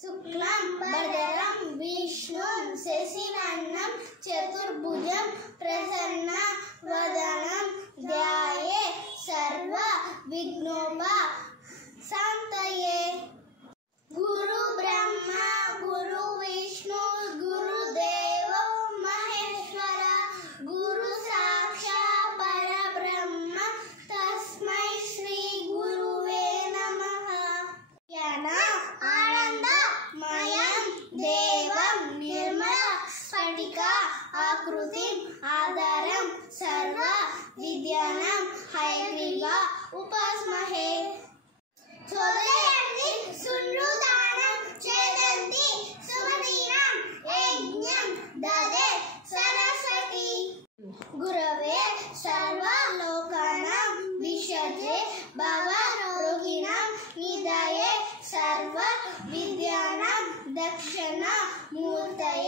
शुक्लां वरदं विष्णुं शशिवर्णं चतुर्भुजं प्रसन्नवदनं ध्यायेत् सर्वविघ्नोपशान्तये। गुरु ब्रह्मा गुरु विष्णु गुरुदेवो महेश्वर गुरु साक्षात् परब्रह्म तस्मै श्री गुरुवे नमः। ज्ञान आनन्दमयं देवं निर्मल स्फटिक आकृतिम् आधारं सर्व विद्यानां हयग्रीवा उपास्महे। चोदयन्ति सुनृतानं चेदन्ति सुमतीनां यज्ञं ददे सरस्वती। गुरवे सर्वलोकानां विषजे भवरोगिणां निधये सर्वविद्यानां दक्षिणामूर्तये।